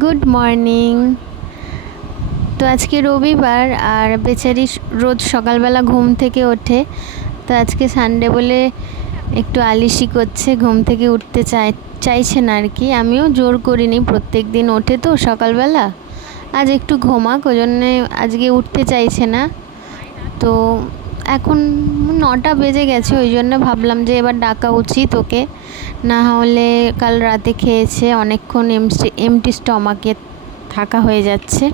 Good morning. তো আজকে রবিবার আর বেচারি রোজ সকালবেলা ঘুম থেকে ওঠে, তো আজকে সানডে বলে একটু আলিশি করছে, ঘুম থেকে উঠতে চাইছে না আর কি। আমিও জোর করিনি, প্রত্যেক দিন ওঠে তো সকালবেলা, আজ একটু ঘুমাক, ওই জন্যে আজকে উঠতে চাইছে না। তো এখন 9টা বেজে গেছে, ওই জন্য ভাবলাম যে এবার ডাকা উচিত ওকে, না হলে কাল রাতে খেয়েছে অনেকক্ষণ এমটি স্টমাকে থাকা হয়ে যাচ্ছে।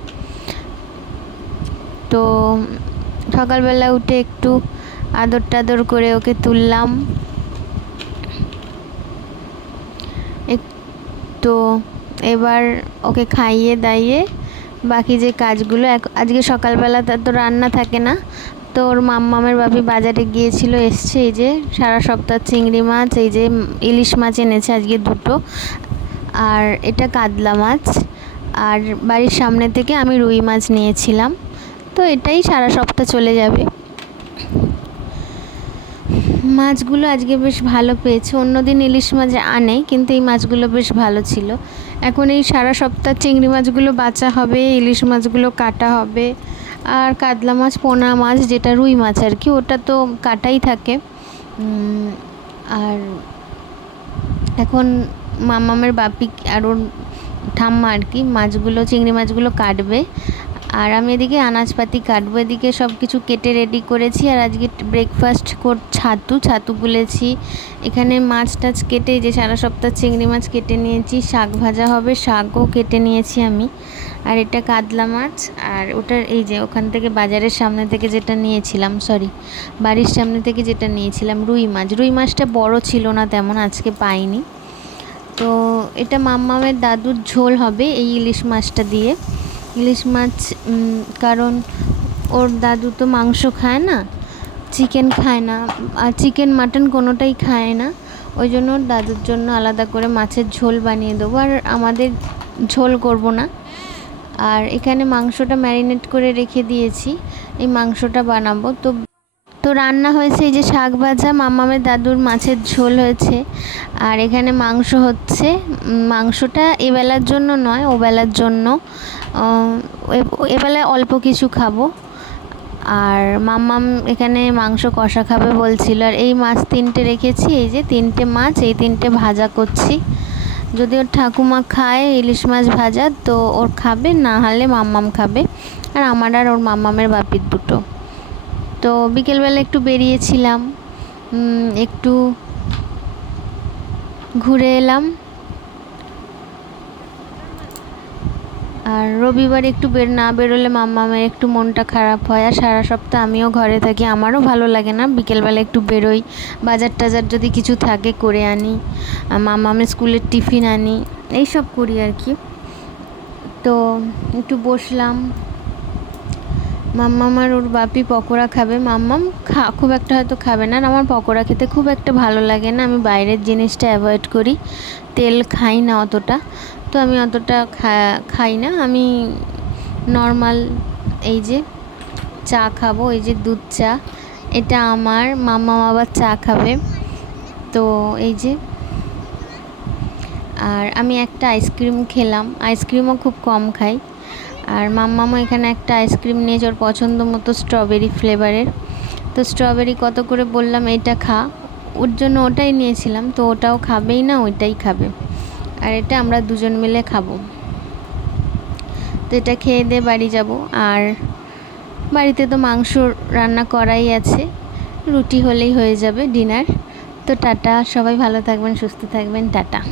তো সকালবেলা উঠে একটু আদর টাদর করে ওকে তুললাম। তো এবার ওকে খাইয়ে দাইয়ে বাকি যে কাজগুলো, আজকে সকালবেলা তার তো রান্না থাকে না, তো ওর মাম্মামের বাপি বাজারে গিয়েছিল, এসছে। এই যে সারা সপ্তাহ চিংড়ি মাছ, এই যে ইলিশ মাছ এনেছে আজকে 2টো, আর এটা কাতলা মাছ, আর বাড়ির সামনে থেকে আমি রুই মাছ নিয়েছিলাম। তো এটাই সারা সপ্তাহ চলে যাবে। মাছগুলো আজকে বেশ ভালো পেয়েছে, অন্যদিন ইলিশ মাছ আনে, কিন্তু এই মাছগুলো বেশ ভালো ছিল। এখন এই সারা সপ্তাহ চিংড়ি মাছগুলো বাছা হবে, ইলিশ মাছগুলো কাটা হবে, আর কাতলা মাছ, পোনা মাছ যেটা রুই মাছ আর কি, ওটা তো কাটাই থাকে। আর এখন মামামের বাপি আর ওর ঠাম্মা আর কি মাছগুলো, চিংড়ি মাছগুলো কাটবে, আর আমি এদিকে আনাজপাতি কাটবো। এদিকে সব কিছু কেটে রেডি করেছি, আর আজকে ব্রেকফাস্ট ছাতু গুলেছি। এখানে মাছ টাছ কেটে, যে সারা সপ্তাহ চিংড়ি মাছ কেটে নিয়েছি, শাক ভাজা হবে, শাকও কেটে নিয়েছি আমি। আর এটা কাতলা মাছ, আর ওটার এই যে ওখান থেকে বাজারের সামনে থেকে যেটা নিয়েছিলাম, বাড়ির সামনে থেকে যেটা নিয়েছিলাম রুই মাছ। রুই মাছটা বড় ছিল না তেমন, আজকে পাইনি। তো এটা মাম্মামের দাদুর ঝোল হবে এই ইলিশ মাছটা দিয়ে। ইলিশ মাছ কারণ ওর দাদু তো মাংস খায় না, চিকেন খায় না, আর চিকেন মাটন কোনোটাই খায় না, ওই জন্য ওর দাদুর জন্য আলাদা করে মাছের ঝোল বানিয়ে দেবো, আর আমাদের ঝোল করব না। আর এখানে মাংসটা ম্যারিনেট করে রেখে দিয়েছি, এই মাংসটা বানাবো। তো রান্না হয়েছে এই যে শাক ভাজা, মামামের দাদুর মাছের ঝোল হয়েছে, আর এখানে মাংস হচ্ছে। মাংসটা এবেলার জন্য নয়, ওবেলার জন্য। এবেলায় অল্প কিছু খাবো। আর মাম্মাম এখানে মাংস কষা খাবে বলছিল, আর এই মাছ 3টে রেখেছি, এই যে 3টে মাছ, এই 3টে ভাজা করছি। যদি ওর ঠাকুমা খায় ইলিশ মাছ ভাজা, তো ওর খাবে, না হলে মাম্মাম খাবে, আর আমার আর ওর মাম্মামের বাপির 2টো। তো বিকেলবেলা একটু বেরিয়েছিলাম, একটু ঘুরে এলাম। আর রবিবার একটু না বেরোলে মাম্মামের একটু মনটা খারাপ হয়, আর সারা সপ্তাহ আমিও ঘরে থাকি, আমারও ভালো লাগে না। বিকেলবেলা একটু বেরোই, বাজার টাজার যদি কিছু থাকে করে আনি, মাম্মামের স্কুলের টিফিন আনি, এইসব করি আর কি। তো একটু বসলাম, মাম্মাম আর ওর বাপি পকোড়া খাবে। মাম্মাম খুব একটা হয়তো খাবে না, আর আমার পকোড়া খেতে খুব একটা ভালো লাগে না, আমি বাইরের জিনিসটা অ্যাভয়েড করি, তেল খাই না অতটা, তো আমি অতটা খাই না। আমি নর্মাল এই যে চা খাবো, এই যে দুধ চা, এটা আমার। মাম্মাম আবার চা খাবে, তো এই যে। আর আমি একটা আইসক্রিম খেলাম, আইসক্রিমও খুব কম খাই। আর মাম্মামও এখানে একটা আইসক্রিম নিয়েছে ওর পছন্দ মতো, স্ট্রবেরি ফ্লেভারের। তো স্ট্রবেরি কত করে বললাম এইটা খা, ওর জন্য ওটাই নিয়েছিলাম, তো ওটাও খাবেই না, ওইটাই খাবে, আর এটা আমরা দুজন মিলে খাবো। তো এটা খেয়ে দিয়ে বাড়ি যাব, আর বাড়িতে তো মাংস রান্না করাই আছে, রুটি হলেই হয়ে যাবে ডিনার। তো টাটা, সবাই ভালো থাকবেন, সুস্থ থাকবেন, টাটা।